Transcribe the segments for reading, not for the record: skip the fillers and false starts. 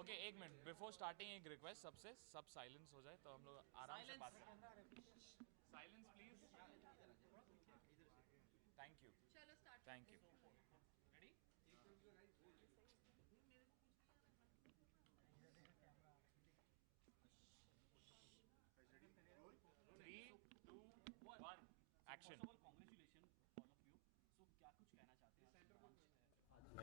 Okay एक minute before starting एक request सबसे सब साइलेंस हो जाए तो हम लोग आराम से बात करें। Silence please. Thank you. Thank you. Ready. 3 2 1 action.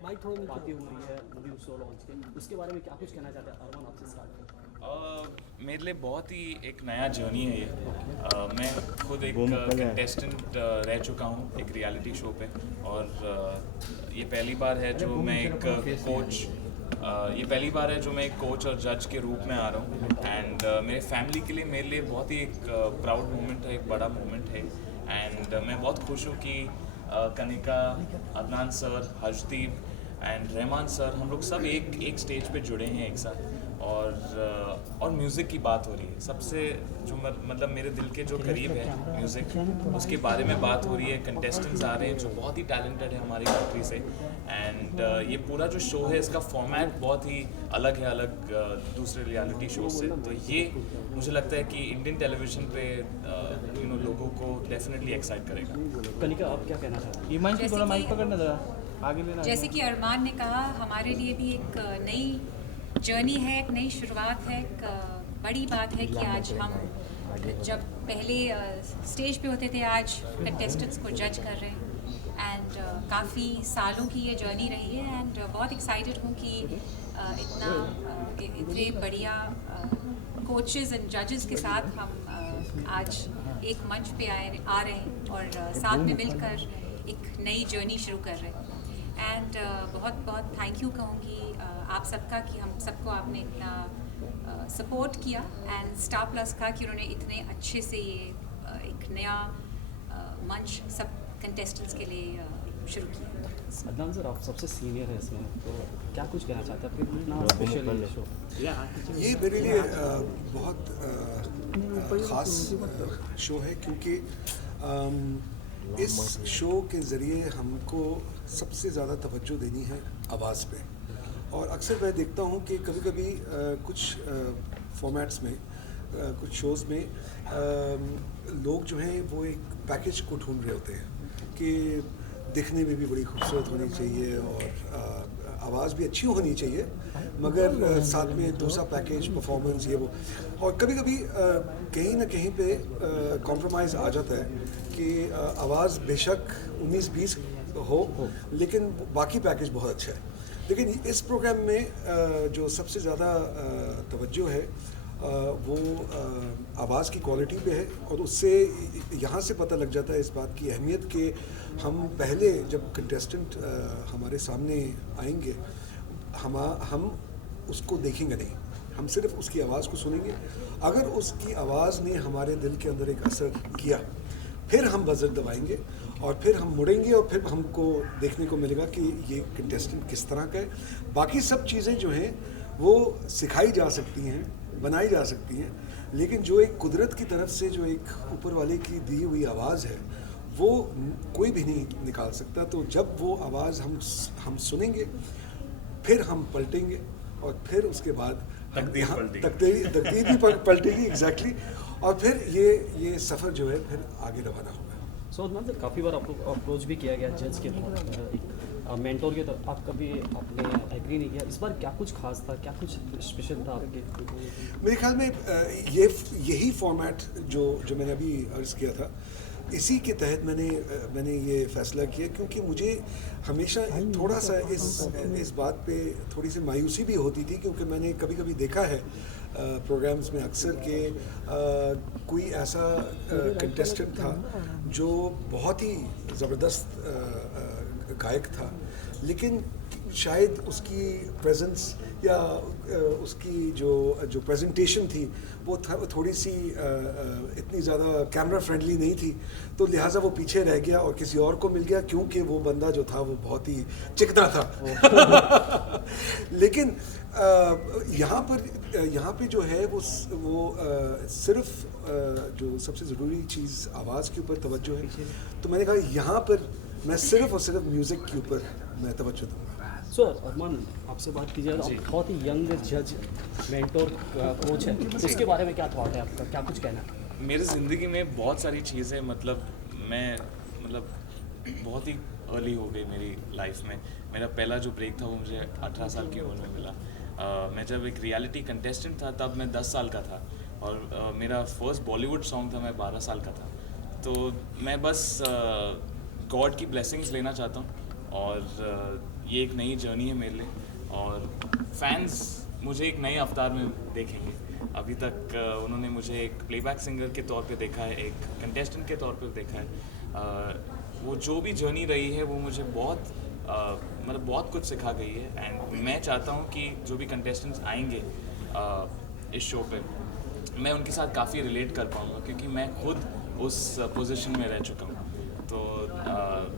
Mike थोड़ी बातें हो रही है मूवी शो लॉन्च के, उसके बारे में क्या कुछ कहना चाहते हैं? अरमान आपसे स्टार्ट करें। मेरे लिए बहुत ही एक नया जर्नी है ये। मैं खुद एक कंटेस्टेंट रह चुका हूँ एक रियलिटी शो पे। और ये पहली बार है जो मैं एक कोच ये पहली बार है जो मैं एक कोच और जज के रूप में आ रहा हूँ। एंड मेरे फैमिली के लिए मेरे लिए बहुत ही एक प्राउड मोमेंट है, एक बड़ा मोमेंट है। एंड मैं बहुत खुश हूँ कि Kanika, Adnan sir, Harshdeep and Rahman sir, हम लोग सब एक स्टेज पे जुड़े हैं एक साथ। और म्यूज़िक की बात हो रही है सबसे जो मतलब मेरे दिल के जो करीब है म्यूज़िक, उसके बारे में बात हो रही है। कंटेस्टेंट्स आ रहे हैं जो बहुत ही टैलेंटेड है हमारी कंट्री से। एंड ये पूरा जो शो है इसका फॉर्मेट बहुत ही अलग है, अलग दूसरे रियलिटी शो से। तो ये मुझे लगता है कि इंडियन टेलीविजन पे लोगों को डेफिनेटली एक्साइट करेगा। कनिका, आप क्या कहना चाहते हैं? हिमांशु थोड़ा माइक पकड़ना जरा आगे लेना। जैसे कि अरमान ने कहा, हमारे लिए भी एक नई जर्नी है, एक नई शुरुआत है। एक बड़ी बात है कि आज हम जब पहले स्टेज पे होते थे, आज कंटेस्टेंट्स को जज कर रहे हैं। एंड काफ़ी सालों की ये जर्नी रही है। एंड बहुत एक्साइटेड हूँ कि इतने बढ़िया कोचेस एंड जजेस के साथ हम आज एक मंच पे आ रहे हैं और साथ में मिलकर एक नई जर्नी शुरू कर रहे हैं। एंड बहुत बहुत थैंक यू कहूँगी आप सबका कि हम सबको आपने इतना सपोर्ट किया। एंड स्टार प्लस का कि उन्होंने इतने अच्छे से ये एक नया मंच सब कंटेस्टेंट्स के लिए शुरू किया। अदनान सर, आप सबसे सीनियर है इसमें, तो क्या कुछ कहना चाहते हैं? फिर इतना स्पेशल शो ये मेरे लिए बहुत ख़ास शो है, क्योंकि इस शो के ज़रिए हमको सबसे ज़्यादा तवज्जो देनी है आवाज़ पे। और अक्सर मैं देखता हूँ कि कभी कभी कुछ फॉर्मेट्स में कुछ शोज़ में लोग जो हैं वो एक पैकेज को ढूंढ रहे होते हैं कि दिखने में भी बड़ी खूबसूरत होनी चाहिए और आवाज़ भी अच्छी होनी चाहिए, मगर साथ में दूसरा पैकेज परफॉर्मेंस ये वो। और कभी कभी कहीं ना कहीं पे कॉम्प्रोमाइज़ आ जाता है कि आवाज़ बेशक 19-20 हो, लेकिन बाकी पैकेज बहुत अच्छा है। लेकिन इस प्रोग्राम में जो सबसे ज़्यादा तवज्जो है वो आवाज़ की क्वालिटी पे है। और उससे यहाँ से पता लग जाता है इस बात की अहमियत कि हम पहले जब कंटेस्टेंट हमारे सामने आएंगे, हम उसको देखेंगे नहीं, हम सिर्फ उसकी आवाज़ को सुनेंगे। अगर उसकी आवाज़ ने हमारे दिल के अंदर एक असर किया, फिर हम बजर दबाएंगे और फिर हम मुड़ेंगे और फिर हमको देखने को मिलेगा कि ये कंटेस्टेंट किस तरह का है। बाकी सब चीज़ें जो हैं वो सिखाई जा सकती हैं, बनाई जा सकती हैं, लेकिन जो एक कुदरत की तरफ से जो एक ऊपर वाले की दी हुई आवाज़ है वो कोई भी नहीं निकाल सकता। तो जब वो आवाज़ हम सुनेंगे, फिर हम पलटेंगे और फिर उसके बाद तकदीर भी पलटेगी। एग्जैक्टली। और फिर ये सफ़र जो है फिर आगे रवाना होगा। सो अदनान सर, काफ़ी बार आपको अप्रोच भी किया गया जज के तौर एक मेंटोर के तौर, आप कभी आपने एग्री नहीं किया। इस बार क्या कुछ खास था, क्या कुछ स्पेशल था आपके? मेरे ख्याल में यही फॉर्मेट जो मैंने अभी अर्ज़ किया था, इसी के तहत मैंने ये फ़ैसला किया, क्योंकि मुझे हमेशा थोड़ा सा इस बात पे थोड़ी सी मायूसी भी होती थी, क्योंकि मैंने कभी कभी देखा है प्रोग्राम्स में अक्सर के कोई ऐसा कंटेस्टेंट था जो बहुत ही ज़बरदस्त गायक था, लेकिन शायद उसकी प्रेजेंस या उसकी जो प्रेजेंटेशन थी वो थोड़ी सी इतनी ज़्यादा कैमरा फ्रेंडली नहीं थी, तो लिहाजा वो पीछे रह गया और किसी और को मिल गया, क्योंकि वो बंदा जो था वो बहुत ही चिकना था। लेकिन यहाँ पे जो है वो सिर्फ जो सबसे ज़रूरी चीज़ आवाज़ के ऊपर तवज्जो है। तो मैंने कहा यहाँ पर मैं सिर्फ और सिर्फ म्यूज़िक के ऊपर मैं तवज्जो दूँगा। सो अरमान, आपसे बात की जाए तो आप बहुत ही यंग जज, मेंटोर, कोच है, उसके बारे में क्या थॉट है आपका, क्या कुछ कहना है? मेरी ज़िंदगी में बहुत सारी चीज़ें मतलब बहुत ही अर्ली हो गई मेरी लाइफ में। मेरा पहला जो ब्रेक था वो मुझे 18 साल की उम्र में मिला। मैं जब एक रियलिटी कंटेस्टेंट था तब मैं 10 साल का था, और मेरा फर्स्ट बॉलीवुड सॉन्ग था मैं 12 साल का था। तो मैं बस गॉड की ब्लेसिंग्स लेना चाहता हूँ, और ये एक नई जर्नी है मेरे लिए, और फैंस मुझे एक नए अवतार में देखेंगे। अभी तक उन्होंने मुझे एक प्लेबैक सिंगर के तौर पे देखा है, एक कंटेस्टेंट के तौर पे देखा है। वो जो भी जर्नी रही है वो मुझे बहुत कुछ सिखा गई है, एंड मैं चाहता हूँ कि जो भी कंटेस्टेंट्स आएंगे इस शो पे, मैं उनके साथ काफ़ी रिलेट कर पाऊँगा, क्योंकि मैं खुद उस पोजीशन में रह चुका हूँ। तो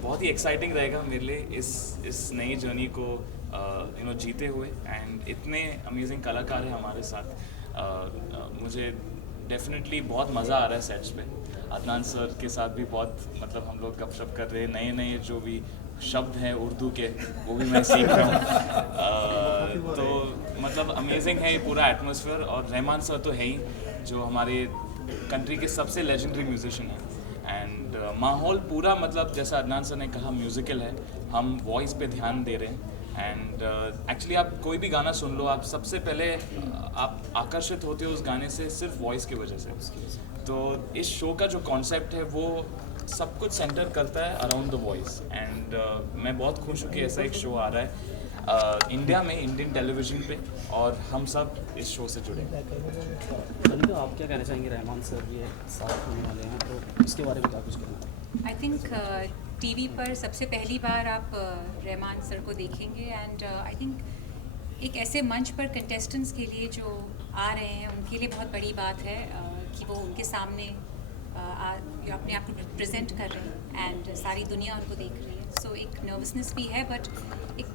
बहुत ही एक्साइटिंग रहेगा मेरे लिए इस नई जर्नी को जीते हुए, एंड इतने अमेजिंग कलाकार हैं हमारे साथ। मुझे डेफिनेटली बहुत मज़ा आ रहा है सेट्स पे। अदनान सर के साथ भी बहुत हम लोग गपशप कर रहे हैं, नए जो भी शब्द हैं उर्दू के वो भी मैं सीख रहा हूँ। तो अमेजिंग है ये पूरा एटमॉस्फेयर, और रहमान सर तो है ही, जो हमारे कंट्री के सबसे लेजेंडरी म्यूजिशियन हैं। एंड माहौल पूरा जैसा अदनान सर ने कहा म्यूज़िकल है, हम वॉइस पे ध्यान दे रहे हैं। एंड एक्चुअली आप कोई भी गाना सुन लो, आप सबसे पहले आप आकर्षित होते हो उस गाने से सिर्फ वॉइस की वजह से। तो इस शो का जो कॉन्सेप्ट है वो सब कुछ सेंटर करता है अराउंड द वॉइस, एंड मैं बहुत खुश हूँ कि ऐसा एक शो आ रहा है इंडिया में, इंडियन टेलीविज़न पे, और हम सब इस शो से जुड़े हैं। तो आप क्या कहना चाहेंगे? रहमान सर ये साथ होने वाले हैं, तो इसके बारे में क्या कुछ कहना है? आई थिंक टीवी पर सबसे पहली बार आप रहमान सर को देखेंगे, एंड आई थिंक एक ऐसे मंच पर कंटेस्टेंट्स के लिए जो आ रहे हैं उनके लिए बहुत बड़ी बात है कि वो उनके सामने अपने आप को प्रेजेंट कर रहे हैं, एंड सारी दुनिया उनको देख रही है। सो एक नर्वसनेस भी है, बट एक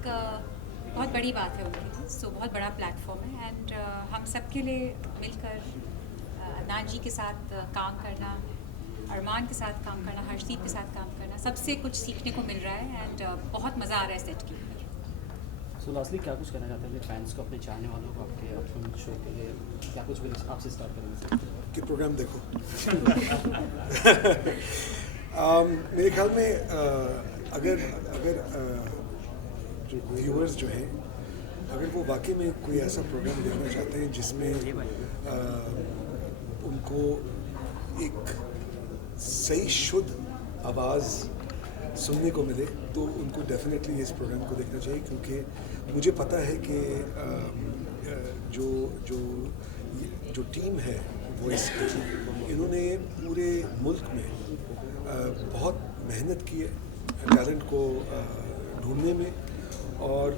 बहुत बड़ी बात है उनके लिए। सो बहुत बड़ा प्लेटफॉर्म है, एंड हम सब के लिए मिलकर अदनान जी के साथ काम करना, अरमान के साथ काम करना, हर्षदीप के साथ काम करना, सबसे कुछ सीखने को मिल रहा है, एंड बहुत मज़ा आ रहा है सेट के ऊपर। सो लास्टली क्या कुछ कहना चाहते हैं अपने फैंस को, अपने चाहने वालों को, आपके अपने शो के लिए क्या कुछ भी आपसे स्टार्ट करेंगे? कि प्रोग्राम देखो। मेरे ख्याल में अगर व्यूअर्स जो हैं, अगर वो वाकई में कोई ऐसा प्रोग्राम देखना चाहते हैं जिसमें उनको एक सही शुद्ध आवाज़ सुनने को मिले, तो उनको डेफिनेटली इस प्रोग्राम को देखना चाहिए। क्योंकि मुझे पता है कि जो टीम है वॉइस की, इन्होंने पूरे मुल्क में बहुत मेहनत की है टैलेंट को ढूंढने में, और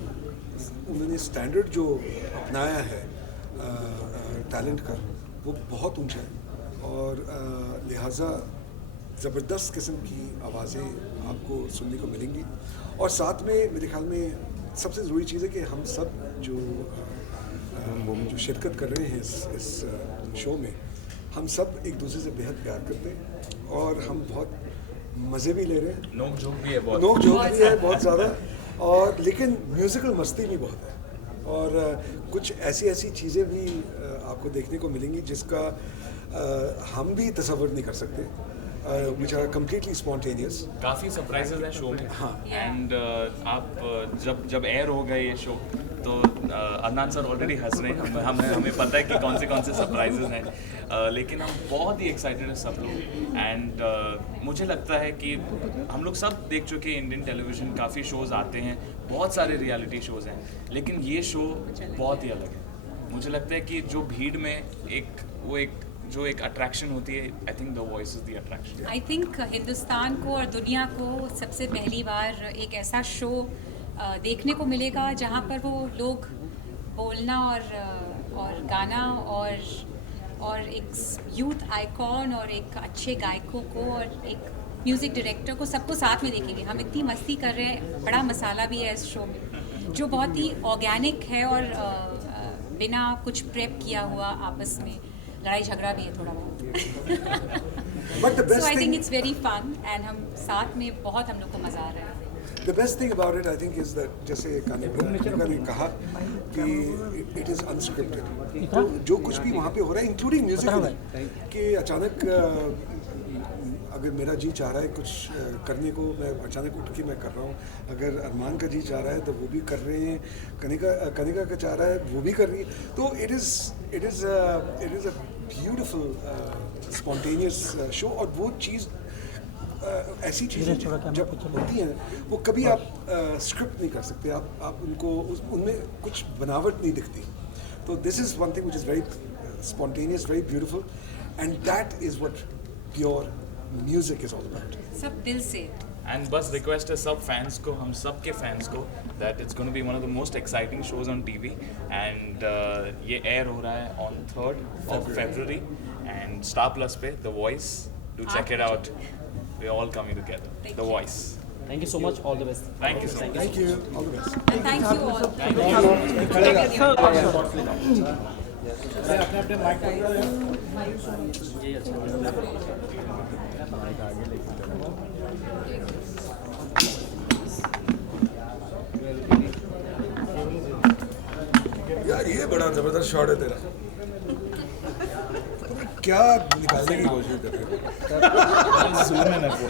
उन्होंने स्टैंडर्ड जो अपनाया है टैलेंट का वो बहुत ऊंचा है, और लिहाजा ज़बरदस्त किस्म की आवाज़ें आपको सुनने को मिलेंगी। और साथ में मेरे ख्याल में सबसे ज़रूरी चीज़ है कि हम सब जो शिरकत कर रहे हैं इस शो में, हम सब एक दूसरे से बेहद प्यार करते हैं, और हम बहुत मज़े भी ले रहे हैं। नोक झोंक भी है बहुत, बहुत ज़्यादा, और लेकिन म्यूज़िकल मस्ती भी बहुत है, और कुछ ऐसी चीज़ें भी आपको देखने को मिलेंगी जिसका हम भी तसव्वुर नहीं कर सकते, which are completely spontaneous. काफ़ी सरप्राइजेज हैं शो में। हाँ। एंड आप जब एयर हो गए ये शो, तो अदनान सर ऑलरेडी हंस रहे हैं, हमें पता है कि कौन से सरप्राइजेज हैं, लेकिन हम बहुत ही एक्साइटेड हैं सब लोग। एंड मुझे लगता है कि हम लोग सब देख चुके हैं इंडियन टेलीविज़न, काफ़ी शोज़ आते हैं, बहुत सारे रियलिटी शोज़ हैं, लेकिन ये शो बहुत ही अलग है। मुझे लगता है कि जो भीड़ में एक अट्रैक्शन होती है, I think the voice is the attraction. I think Hindustan को और दुनिया को सबसे पहली बार एक ऐसा शो देखने को मिलेगा जहाँ पर वो लोग बोलना और गाना और एक यूथ आइकॉन और एक अच्छे गायकों को और एक म्यूज़िक डायरेक्टर को सबको साथ में देखेंगे। हम इतनी मस्ती कर रहे हैं, बड़ा मसाला भी है इस शो में, जो बहुत ही ऑर्गेनिक है, और बिना कुछ प्रेप किया हुआ आपस में लड़ाई झगड़ा भी है थोड़ा बहुत। But the best So I think thing- it's very fun, and हम साथ में बहुत हम लोग को मज़ा आ रहा है। The best thing about it I think is that जैसे कानिका ने कहा कि इट इज़ अनस्क्रिप्टेड, तो जो कुछ भी वहाँ पे हो रहा है इंक्लूडिंग म्यूजिक कि अचानक अगर मेरा जी चाह रहा है कुछ करने को, मैं अचानक उठ के मैं कर रहा हूँ, अगर अरमान का जी चाह रहा है तो वो भी कर रहे हैं, कनिका का चाह रहा है वो भी कर रही है, तो it is a beautiful spontaneous show. और वो चीज़ ऐसी चीज़ें जब होती हैं वो कभी आप स्क्रिप्ट नहीं कर सकते, आप उनको उनमें कुछ बनावट नहीं दिखती, तो this is one thing which is very spontaneous, very beautiful, and that is what pure music is all about. सब दिल से। एंड बस रिक्वेस्ट है सब फैंस को, हम सब के फैंस को, that it's gonna be one of the most exciting shows on TV, and ये एयर हो रहा है on 3rd of February and Star Plus पे the Voice, do check it out, we all coming together, the Voice. Thank you so much, all the best. Thank you so much. Thank you, all the best. And thank you all. ये अच्छा यार ये बड़ा जबरदस्त shot है तेरा, क्या निकालने की कोशिश कर रहे हो?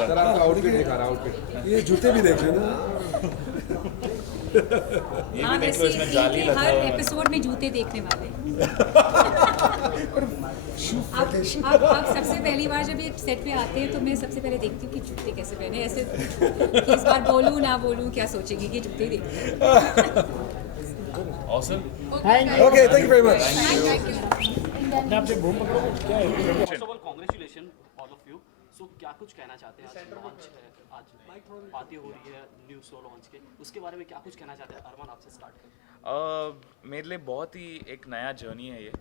तेरा आउटफिट दिखा रहा आउटफिट। ये जूते भी देख लेना। ये हाँ, भी देख लो, वैसे इसमें जाली लगा हर हुआ है। एपिसोड में जूते देखने वाले। आप सबसे पहली बार जब ये सेट पे आते हैं तो मैं सबसे पहले देखती हूँ कि जूते कैसे पहने, ऐसे कि इस बार बोलूँ ना बोलूँ, क्या सोचेगी कि जूते ही देखती Awesome. Okay, thank you very much. First of all congratulation all of you. So क्या कुछ कहना चाहते हैं, आज लॉन्च है, आज बातें हो रही है न्यू शो लॉन्च के, उसके बारे में क्या कुछ कहना चाहते हैं? अरमान आपसे स्टार्ट करें। मेरे लिए बहुत ही एक नया जर्नी है ये।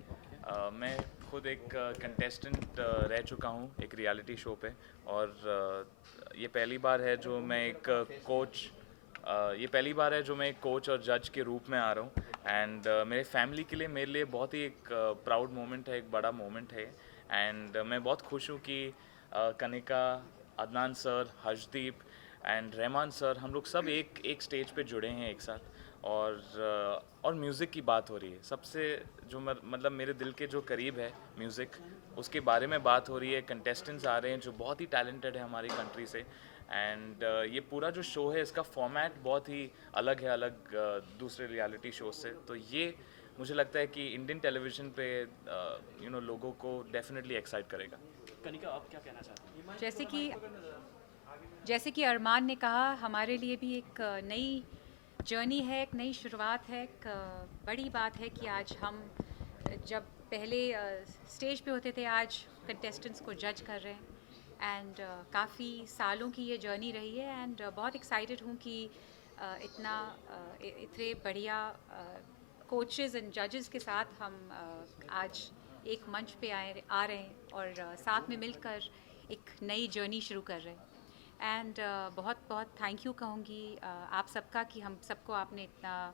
मैं खुद एक कंटेस्टेंट रह चुका हूँ एक रियलिटी शो पे, और ये पहली बार है जो मैं एक कोच और जज के रूप में आ रहा हूँ, एंड मेरे फैमिली के लिए, मेरे लिए बहुत ही एक प्राउड मोमेंट है, एक बड़ा मोमेंट है, एंड मैं बहुत खुश हूँ कि Kanika, Adnan sir, Harshdeep and Rahman sir, हम लोग सब एक स्टेज पे जुड़े हैं एक साथ, और म्यूज़िक की बात हो रही है। सबसे जो मतलब मेरे दिल के जो करीब है म्यूज़िक, उसके बारे में बात हो रही है। कंटेस्टेंट्स आ रहे हैं जो बहुत ही टैलेंटेड है हमारी कंट्री से, एंड ये पूरा जो शो है इसका फॉर्मेट बहुत ही अलग है, दूसरे रियलिटी शो से। तो ये मुझे लगता है कि इंडियन टेलीविज़न पे लोगों को डेफिनेटली एक्साइट करेगा। कनिका, आप क्या कहना चाहते हैं? जैसे कि अरमान ने कहा, हमारे लिए भी एक नई जर्नी है, एक नई शुरुआत है। एक बड़ी बात है कि आज हम जब पहले स्टेज पे होते थे, आज कंटेस्टेंट्स को जज कर रहे हैं, एंड काफ़ी सालों की ये जर्नी रही है, एंड बहुत एक्साइटेड हूँ कि इतने बढ़िया कोचेस एंड जजेस के साथ हम आज एक मंच पे आ रहे हैं, और साथ में मिलकर एक नई जर्नी शुरू कर रहे हैं। एंड बहुत बहुत थैंक यू कहूँगी आप सबका कि हम सबको आपने इतना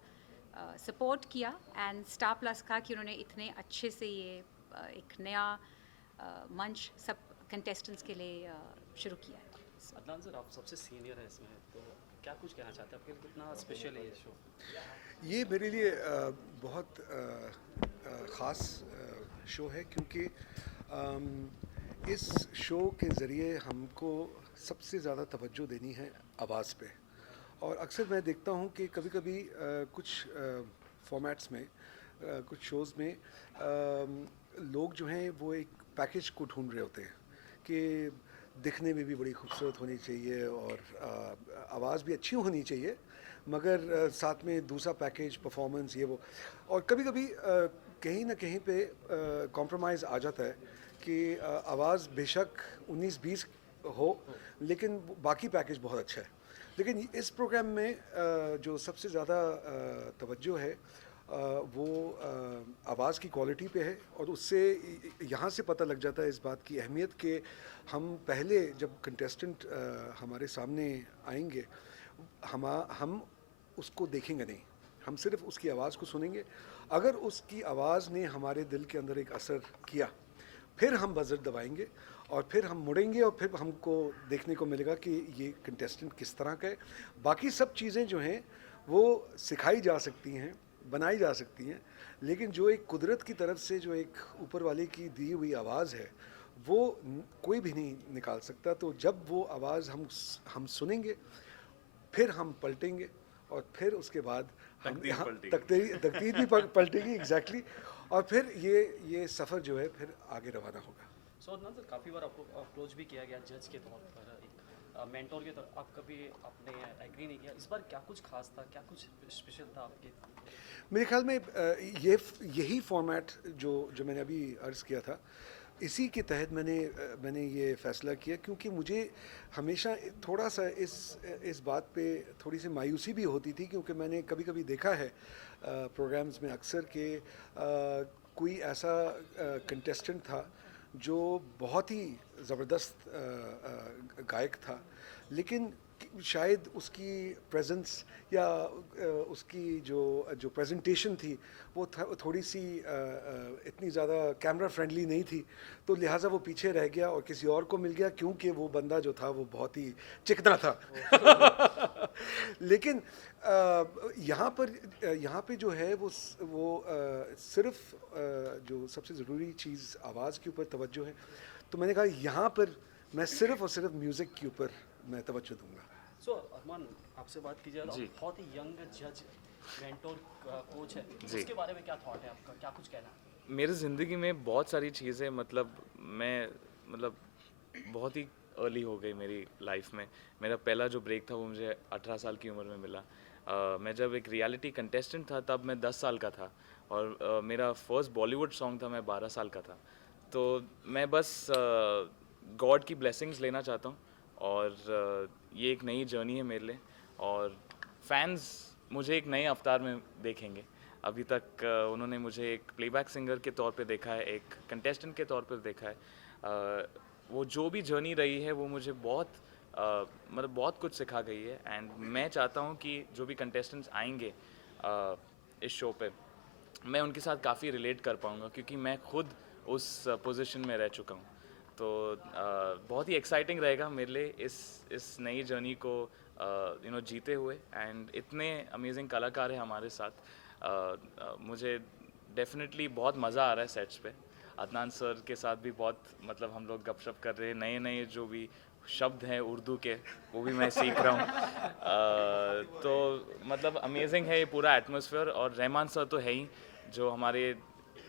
सपोर्ट किया, एंड स्टार प्लस का कि उन्होंने इतने अच्छे से ये एक नया मंच सब कंटेस्टेंट्स के लिए शुरू किया है। अदनान सर, आप सबसे सीनियर हैं इसमें, तो क्या कुछ कहना चाहते हैं? आपके लिए कितना स्पेशल है ये शो? ये मेरे लिए बहुत ख़ास शो है, क्योंकि इस शो के ज़रिए हमको सबसे ज़्यादा तवज्जो देनी है आवाज़ पे। और अक्सर मैं देखता हूँ कि कभी कभी कुछ फॉर्मेट्स में, कुछ शोज़ में लोग जो हैं वो एक पैकेज को ढूंढ रहे होते हैं कि दिखने में भी बड़ी खूबसूरत होनी चाहिए और आवाज़ भी अच्छी होनी चाहिए, मगर साथ में दूसरा पैकेज, परफॉर्मेंस, ये वो। और कभी कभी कहीं ना कहीं पे कॉम्प्रोमाइज़ आ जाता है कि आवाज़ बेशक 19-20 हो, लेकिन बाकी पैकेज बहुत अच्छा है। लेकिन इस प्रोग्राम में जो सबसे ज़्यादा तवज्जो है वो आवाज़ की क्वालिटी पे है, और उससे यहाँ से पता लग जाता है इस बात की अहमियत कि हम पहले जब कंटेस्टेंट हमारे सामने आएंगे, हम उसको देखेंगे नहीं, हम सिर्फ उसकी आवाज़ को सुनेंगे। अगर उसकी आवाज़ ने हमारे दिल के अंदर एक असर किया, फिर हम बज़र दबाएंगे और फिर हम मुड़ेंगे और फिर हमको देखने को मिलेगा कि ये कंटेस्टेंट किस तरह का है। बाकी सब चीज़ें जो हैं वो सिखाई जा सकती हैं, बनाई जा सकती हैं, लेकिन जो एक कुदरत की तरफ से जो एक ऊपर वाले की दी हुई आवाज़ है वो कोई भी नहीं निकाल सकता। तो जब वो आवाज़ हम सुनेंगे फिर हम पलटेंगे और फिर उसके बाद हम तकदीर भी पलटेगी एग्जैक्टली। और फिर ये सफ़र जो है फिर आगे रवाना होगा। सो अदनान सर, काफ़ी बार आपको अप्रोच भी किया गया जज के तौर पर, एक मेंटोर के तौर, आप कभी आपने एग्री नहीं किया। इस बार क्या कुछ खास था, क्या कुछ स्पेशल था आपके? मेरे ख्याल में यही फॉर्मेट जो मैंने अभी अर्ज़ किया था, इसी के तहत मैंने ये फ़ैसला किया, क्योंकि मुझे हमेशा थोड़ा सा इस बात पे थोड़ी सी मायूसी भी होती थी, क्योंकि मैंने कभी कभी देखा है प्रोग्राम्स में अक्सर के कोई ऐसा कंटेस्टेंट था जो बहुत ही ज़बरदस्त गायक था, लेकिन शायद उसकी प्रेजेंस या उसकी जो प्रेजेंटेशन थी वो थोड़ी सी इतनी ज़्यादा कैमरा फ्रेंडली नहीं थी, तो लिहाजा वो पीछे रह गया और किसी और को मिल गया, क्योंकि वो बंदा जो था वो बहुत ही चिकना था। लेकिन यहाँ पे जो है वो सिर्फ जो सबसे ज़रूरी चीज़ आवाज़ के ऊपर तवज्जो है, तो मैंने कहा यहाँ पर मैं सिर्फ और सिर्फ म्यूज़िक के ऊपर मैं तवज्जो दूंगा। सो अरमान, आपसे बात की जाए तो बहुत ही यंग जज, मेंटोर, कोच है, उसके बारे में क्या थॉट है आपका, क्या कुछ कहना है? मेरी ज़िंदगी में बहुत सारी चीज़ें मतलब बहुत ही अर्ली हो गई मेरी लाइफ में। मेरा पहला जो ब्रेक था वो मुझे 18 साल की उम्र में मिला। मैं जब एक रियलिटी कंटेस्टेंट था तब मैं 10 साल का था, और मेरा फर्स्ट बॉलीवुड सॉन्ग था मैं 12 साल का था। तो मैं बस गॉड की ब्लेसिंग्स लेना चाहता हूँ, और ये एक नई जर्नी है मेरे लिए, और फैंस मुझे एक नए अवतार में देखेंगे। अभी तक उन्होंने मुझे एक प्लेबैक सिंगर के तौर पे देखा है, एक कंटेस्टेंट के तौर पे देखा है। वो जो भी जर्नी रही है वो मुझे बहुत कुछ सिखा गई है। एंड मैं चाहता हूँ कि जो भी कंटेस्टेंट्स आएंगे इस शो पे, मैं उनके साथ काफ़ी रिलेट कर पाऊँगा, क्योंकि मैं खुद उस पोजीशन में रह चुका हूँ। तो बहुत ही एक्साइटिंग रहेगा मेरे लिए इस नई जर्नी को जीते हुए। एंड इतने अमेजिंग कलाकार हैं हमारे साथ। मुझे डेफिनेटली बहुत मज़ा आ रहा है सेट्स पे। अदनान सर के साथ भी बहुत हम लोग गपशप कर रहे हैं, नए जो भी शब्द हैं उर्दू के वो भी मैं सीख रहा हूँ। तो अमेजिंग है ये पूरा एटमॉस्फेयर। और रहमान सर तो है ही, जो हमारे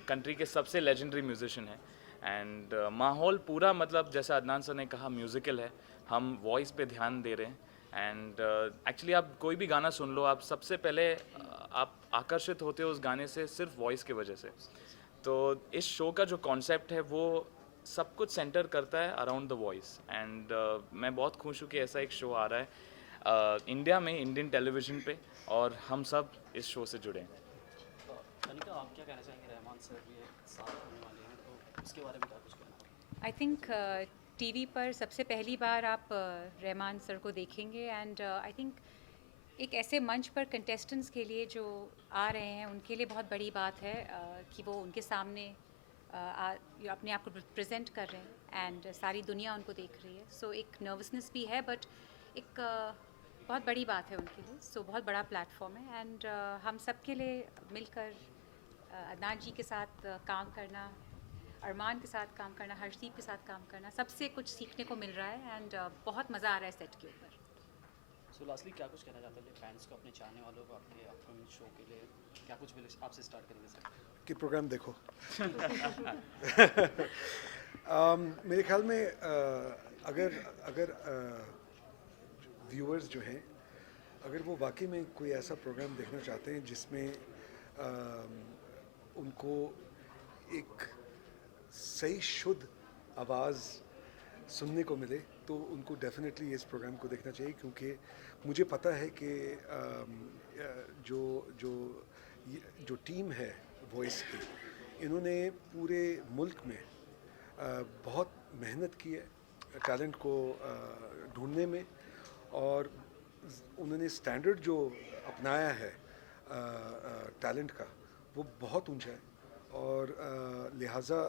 कंट्री के सबसे लेजेंडरी म्यूजिशियन हैं। एंड माहौल पूरा जैसा अदनान सर ने कहा म्यूज़िकल है, हम वॉइस पे ध्यान दे रहे हैं। एंड एक्चुअली आप कोई भी गाना सुन लो, आप सबसे पहले आप आकर्षित होते हो उस गाने से सिर्फ वॉइस की वजह से। तो इस शो का जो कॉन्सेप्ट है वो सब कुछ सेंटर करता है अराउंड द वॉइस। एंड मैं बहुत खुश हूँ कि ऐसा एक शो आ रहा है इंडिया में, इंडियन टेलीविज़न पे, और हम सब इस शो से जुड़े हैं। तनिका, आप क्या कहना चाहेंगे? रहमान सर ये साथ होने वाले हैं, तो उसके बारे में क्या कुछ कहना? आई थिंक टीवी पर सबसे पहली बार आप रहमान सर को देखेंगे, एंड आई थिंक एक ऐसे मंच पर कंटेस्टेंट्स के लिए जो आ रहे हैं उनके लिए बहुत बड़ी बात है कि वो उनके सामने अपने आप को प्रेजेंट कर रहे हैं, एंड सारी दुनिया उनको देख रही है। सो एक नर्वसनेस भी है, बट एक बहुत बड़ी बात है उनके लिए। सो बहुत बड़ा प्लेटफॉर्म है, एंड हम सब के लिए मिलकर अदनान जी के साथ काम करना, अरमान के साथ काम करना, हर्षदीप के साथ काम करना, सबसे कुछ सीखने को मिल रहा है। एंड बहुत मज़ा आ रहा है सेट के ऊपर। सो लास्टली क्या कुछ कहना चाहते हैं फैंस को, अपने चाहने वालों को, आपके अपकमिंग शो के लिए क्या कुछ भी आपसे स्टार्ट करेंगे सर? कि प्रोग्राम देखो। मेरे ख्याल में अगर व्यूअर्स जो हैं, अगर वो वाकई में कोई ऐसा प्रोग्राम देखना चाहते हैं जिसमें उनको एक सही शुद्ध आवाज़ सुनने को मिले, तो उनको डेफिनेटली इस प्रोग्राम को देखना चाहिए। क्योंकि मुझे पता है कि जो टीम है वॉइस की, इन्होंने पूरे मुल्क में बहुत मेहनत की है टैलेंट को ढूंढने में, और उन्होंने स्टैंडर्ड जो अपनाया है टैलेंट का वो बहुत ऊंचा है। और लिहाजा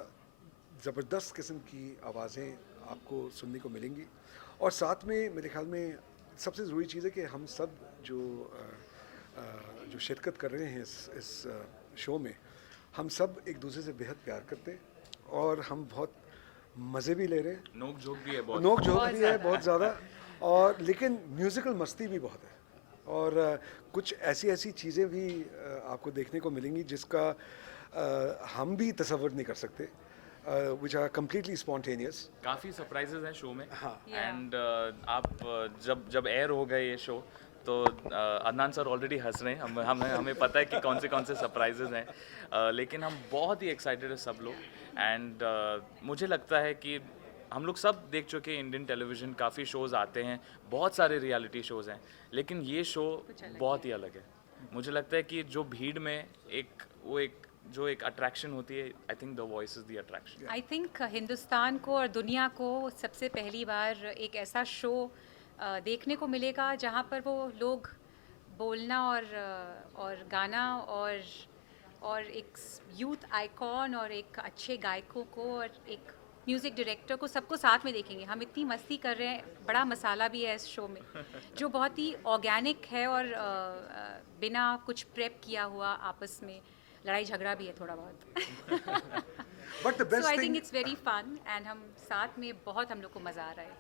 ज़बरदस्त किस्म की आवाज़ें आपको सुनने को मिलेंगी। और साथ में मेरे ख्याल में सबसे ज़रूरी चीज़ है कि हम सब जो शिरकत कर रहे हैं इस शो में, हम सब एक दूसरे से बेहद प्यार करते हैं और हम बहुत मज़े भी ले रहे हैं। नोक झोंक भी है बहुत। नोक झोंक भी है बहुत ज़्यादा, और लेकिन म्यूज़िकल मस्ती भी बहुत है। और कुछ ऐसी ऐसी चीज़ें भी आपको देखने को मिलेंगी जिसका हम भी तसव्वुर नहीं कर सकते, विच आर कम्प्लीटली स्पॉन्टेनियस। काफ़ी सरप्राइजेज हैं शो में। हाँ। एंड आप जब एयर हो गए ये शो, तो अदनान सर ऑलरेडी हंस रहे हैं। हमें पता है कि कौन से सरप्राइजेज हैं, लेकिन हम बहुत ही एक्साइटेड है सब लोग। एंड मुझे लगता है कि हम लोग सब देख चुके हैं इंडियन टेलीविज़न, काफ़ी शोज़ आते हैं, बहुत सारे रियलिटी शोज़ हैं, लेकिन ये शो बहुत ही अलग है। मुझे लगता है कि जो भीड़ में एक अट्रैक्शन होती है, I think the voice is the attraction. I think Hindustan को और दुनिया को सबसे पहली बार एक ऐसा शो देखने को मिलेगा जहाँ पर वो लोग बोलना और गाना और एक यूथ आइकॉन और एक अच्छे गायकों को और एक म्यूज़िक डायरेक्टर को सबको साथ में देखेंगे। हम इतनी मस्ती कर रहे हैं, बड़ा मसाला भी है इस शो में जो बहुत ही ऑर्गेनिक है और बिना कुछ प्रेप किया हुआ, आपस में लड़ाई झगड़ा भी है थोड़ा बहुत। But the so I think best it's very fun and हम साथ में बहुत हम लोग को मज़ा आ रहा है।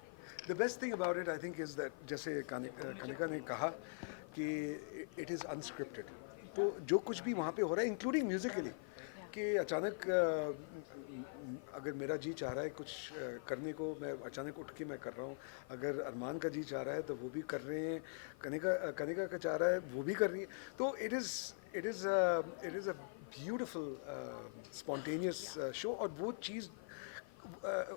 The best thing about it I think is that, जैसे कनिका ने कहा कि इट इज़ अनस्क्रिप्टेड। तो जो कुछ भी वहाँ पे हो रहा है, इंक्लूडिंग म्यूज़िकली, कि अचानक अगर मेरा जी चाह रहा है कुछ करने को, मैं अचानक उठ के मैं कर रहा हूँ। अगर अरमान का जी चाह रहा है तो वो भी कर रहे हैं, कनिका का चाह रहा है वो भी कर रही है। तो it is a beautiful spontaneous show. और वो चीज़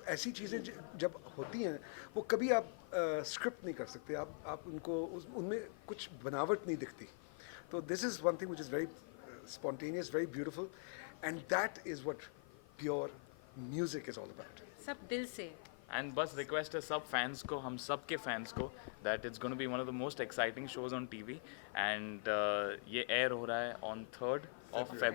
ऐसी चीज़ें जब होती हैं वो कभी आप स्क्रिप्ट नहीं कर सकते, आप उनको उनमें कुछ बनावट नहीं दिखती। तो this is one thing which is very spontaneous, very beautiful, and that is what pure music is all about. सब दिल से। एंड बस रिक्वेस्ट है सब फैंस को, हम सब के फैंस को, that it's gonna be one of the most exciting shows on TV. And ये एयर हो रहा है ऑन 3rd of February।